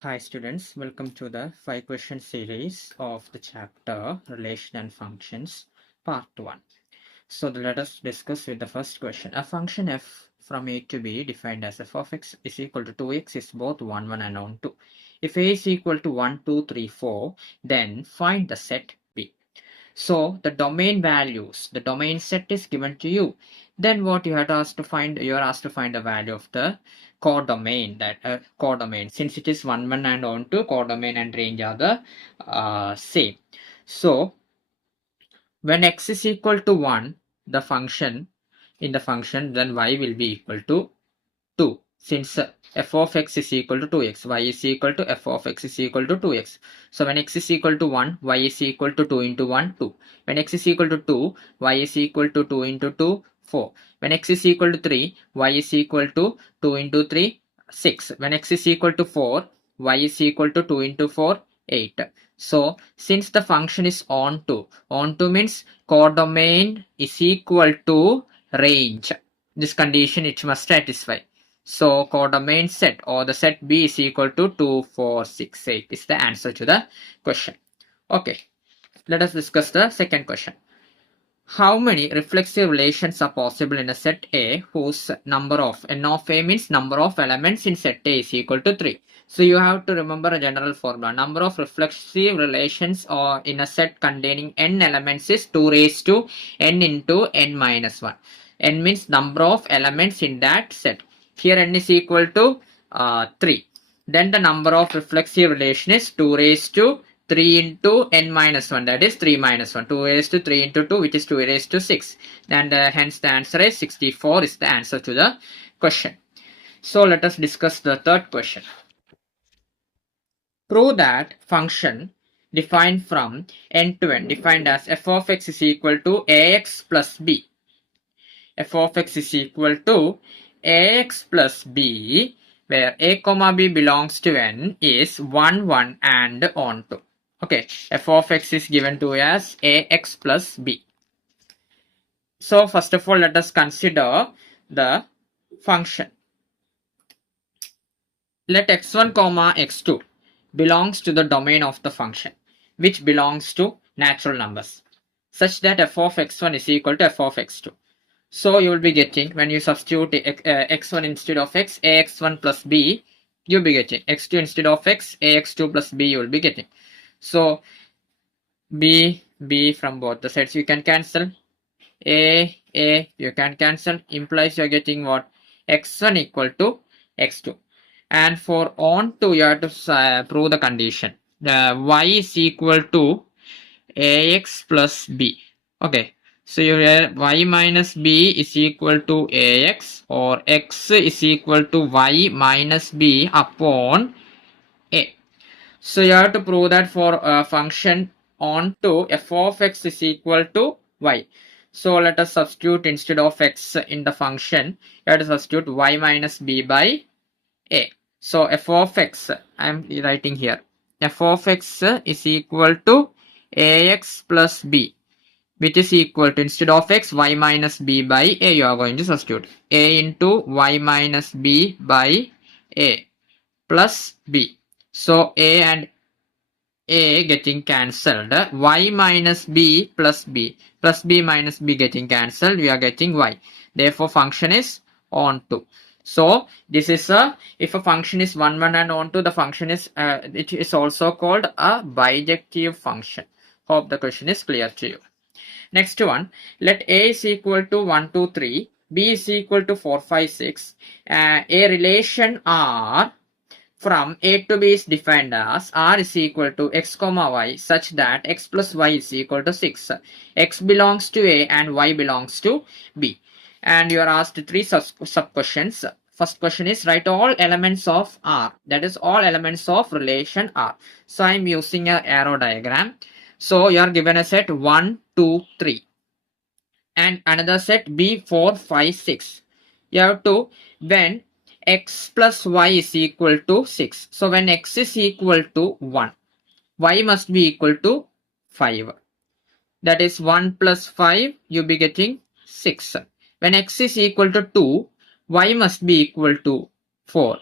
Hi students, welcome to the 5 question series of the chapter Relation and Functions part 1. So let us discuss with the first question. A function f from a to b defined as f of x is equal to 2x is both 1, 1 and on 2. If a is equal to 1, 2, 3, 4, then find the set b. So the domain values, the domain set is given to you. Then what you have to ask to find, you are asked to find the value of the codomain, that codomain. Since it is 1, 1 and on 2, codomain and range are the same. So when x is equal to 1, the function, in the function, then y will be equal to 2. Since f of x is equal to 2x, y is equal to f of x is equal to 2x. So when x is equal to 1, y is equal to 2 into 1, 2. When x is equal to 2, y is equal to 2 into 2, 4. When x is equal to 3, y is equal to 2 into 3, 6. When x is equal to 4, y is equal to 2 into 4, 8. So since the function is onto means codomain is equal to range. This condition it must satisfy. So codomain set or the set B is equal to 2, 4, 6, 8 is the answer to the question. Okay, let us discuss the second question. How many reflexive relations are possible in a set A whose number of n of A means number of elements in set A is equal to 3. So you have to remember a general formula. Number of reflexive relations or in a set containing n elements is 2 raised to n into n minus 1. N means number of elements in that set. Here n is equal to 3. Then the number of reflexive relation is 2 raised to 3 into n minus 1, that is 3 minus 1. 2 raised to 3 into 2, which is 2 raised to 6. And hence the answer is 64 is the answer to the question. So let us discuss the third question. Prove that function defined from n to n, defined as f of x is equal to ax plus b. F of x is equal to ax plus b, where a comma b belongs to n is 1, 1 and on to. Okay, f of x is given to as ax plus b. So first of all, let us consider the function. Let x1 comma x2 belongs to the domain of the function, which belongs to natural numbers, such that f of x1 is equal to f of x2. So you will be getting, when you substitute x1 instead of x, ax1 plus b, you'll be getting x2 instead of x, ax2 plus b you will be getting. So b from both the sides you can cancel, a you can cancel, implies you're getting what? X1 equal to x2. And for on to, you have to prove the condition. Y is equal to ax plus b. Okay, so here y minus b is equal to ax, or x is equal to y minus b upon a. So you have to prove that for a function on to f of x is equal to y. So let us substitute instead of x in the function, you have to substitute y minus b by a. So f of x, I am writing here, f of x is equal to ax plus b, which is equal to, instead of x, y minus b by a, you are going to substitute a into y minus b by a plus b. So a and a getting cancelled, y minus b plus b minus b getting cancelled, we are getting y. Therefore function is onto. So this is if a function is 1, 1 and onto, the function is it is also called a bijective function. Hope the question is clear to you. Next one, let a is equal to 1, 2, 3, b is equal to 4, 5, 6. A relation R from a to b is defined as R is equal to x comma y, such that x plus y is equal to 6. X belongs to A and y belongs to B. And you are asked 3 sub questions. First question is, write all elements of R, that is all elements of relation R. So I am using an arrow diagram. So you are given a set 1, 2, 3 and another set B, 4, 5, 6. You have to, when x plus y is equal to 6. So when x is equal to 1, y must be equal to 5. That is 1 plus 5, you'll be getting 6. When x is equal to 2, y must be equal to 4.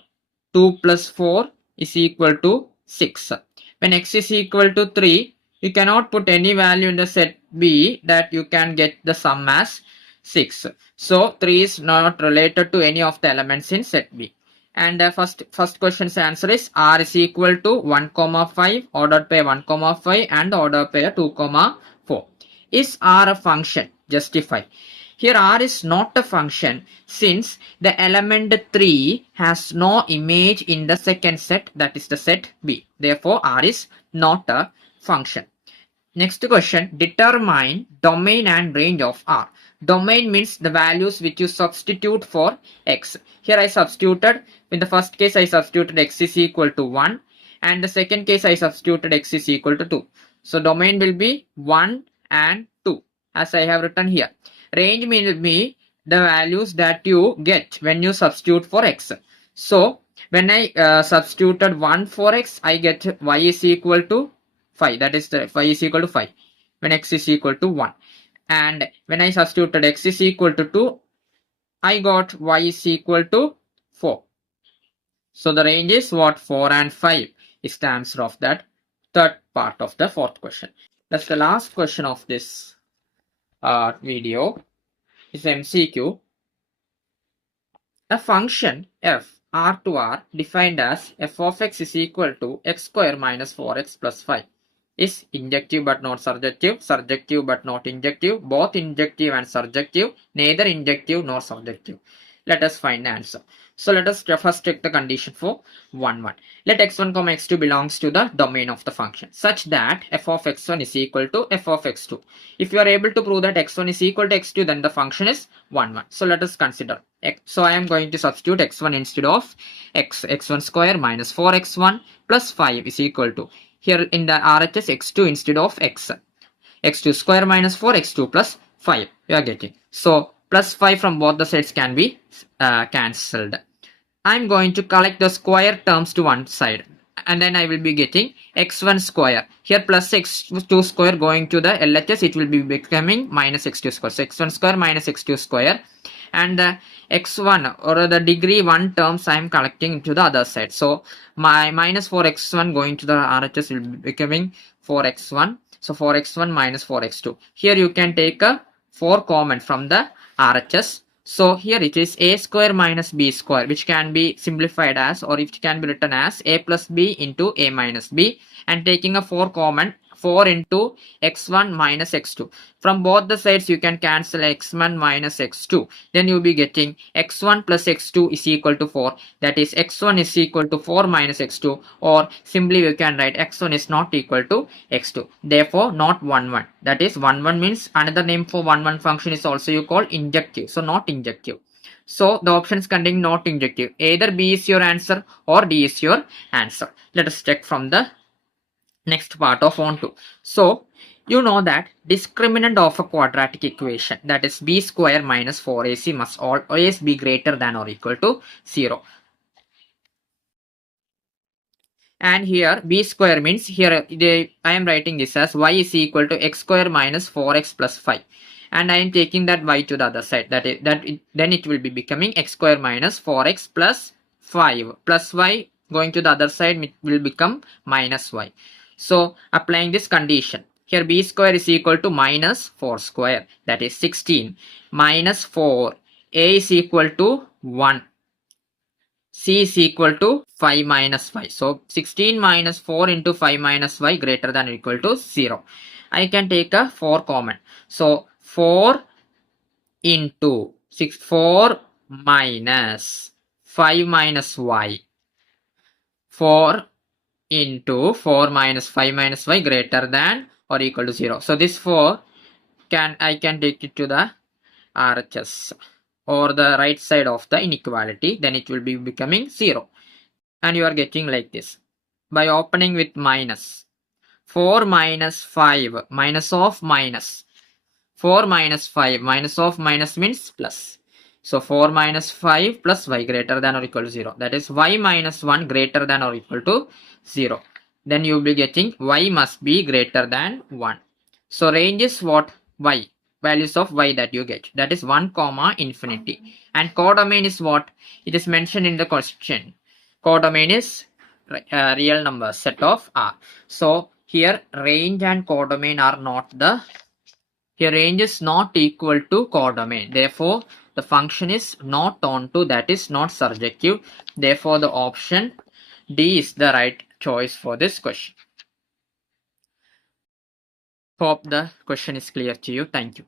2 plus 4, is equal to 6. When x is equal to 3, you cannot put any value in the set B that you can get the sum as 6. So 3 is not related to any of the elements in set B. And the first question's answer is R is equal to 1, 5, ordered pair 1, 5 and ordered pair 2, 4. Is R a function? Justify. Here R is not a function since the element 3 has no image in the second set, that is the set B. Therefore R is not a function. Next question, determine domain and range of R. Domain means the values which you substitute for x. Here I substituted, in the first case I substituted x is equal to 1 and the second case I substituted x is equal to 2. So domain will be 1 and 2 as I have written here. Range will be the values that you get when you substitute for x. So when I substituted 1 for x, I get y is equal to 5, that is the y is equal to 5 when x is equal to 1, and when I substituted x is equal to 2, I got y is equal to 4. So the range is what? 4 and 5 is the answer of that third part of the fourth question. That's the last question of this video. Is MCQ. A function f R to R defined as f of x is equal to x square minus 4x plus 5 is injective but not surjective, surjective but not injective, both injective and surjective, neither injective nor surjective. Let us find the answer. So let us first check the condition for 1, 1. Let x1, x2 belongs to the domain of the function such that f of x1 is equal to f of x2. If you are able to prove that x1 is equal to x2, then the function is 1, 1. So let us consider. So I am going to substitute x1 instead of x1 square minus 4x1 plus 5 is equal to, here in the RHS, x2 instead of x2 square minus 4, x2 plus 5 we are getting. So plus 5 from both the sides can be cancelled. I'm going to collect the square terms to one side and then I will be getting x1 square. Here plus x2 square going to the LHS, it will be becoming minus x2 square. So x1 square minus x2 square, and the x1 or the degree 1 terms I am collecting to the other side. So my minus 4x1 going to the RHS will be becoming 4x1. So 4x1 minus 4x2. Here you can take a 4 common from the RHS. So here it is a square minus b square, which can be simplified as, or it can be written as a plus b into a minus b, and taking a 4 common, 4 into x1 minus x2. From both the sides you can cancel x1 minus x2. Then you will be getting x1 plus x2 is equal to 4. That is x1 is equal to 4 minus x2, or simply you can write x1 is not equal to x2. Therefore not 1, 1. That is 1, 1 means another name for 1, 1 function is also you call injective. So not injective. So the options containing not injective. Either B is your answer or D is your answer. Let us check from the next part of on 2. So you know that discriminant of a quadratic equation, that is b square minus 4ac, must always be greater than or equal to 0. And here b square means, here I am writing this as y is equal to x square minus 4x plus 5, and I am taking that y to the other side. Then it will be becoming x square minus 4x plus 5 plus y going to the other side, it will become minus y. So applying this condition, here b square is equal to minus 4 square, that is 16, minus 4, a is equal to 1, c is equal to 5 minus 5. So 16 minus 4 into 5 minus y greater than or equal to 0. I can take a 4 common. So 4 into 4 minus 5 minus y. 4 into 4 minus 5 minus y greater than or equal to 0. So this 4 I can take it to the RHS or the right side of the inequality, then it will be becoming 0. And you are getting like this. By opening with minus, 4 minus 5, minus of minus, 4 minus 5, minus of minus means plus. So 4 minus 5 plus y greater than or equal to 0. That is y minus 1 greater than or equal to 0. Then you will be getting y must be greater than 1. So range is what? Y. Values of y that you get. That is 1 comma infinity. And codomain is what? It is mentioned in the question. Codomain is real number set of R. So here range and codomain are not the, here range is not equal to codomain. Therefore, the function is not onto, that is not surjective. Therefore, the option D is the right choice for this question. Hope the question is clear to you. Thank you.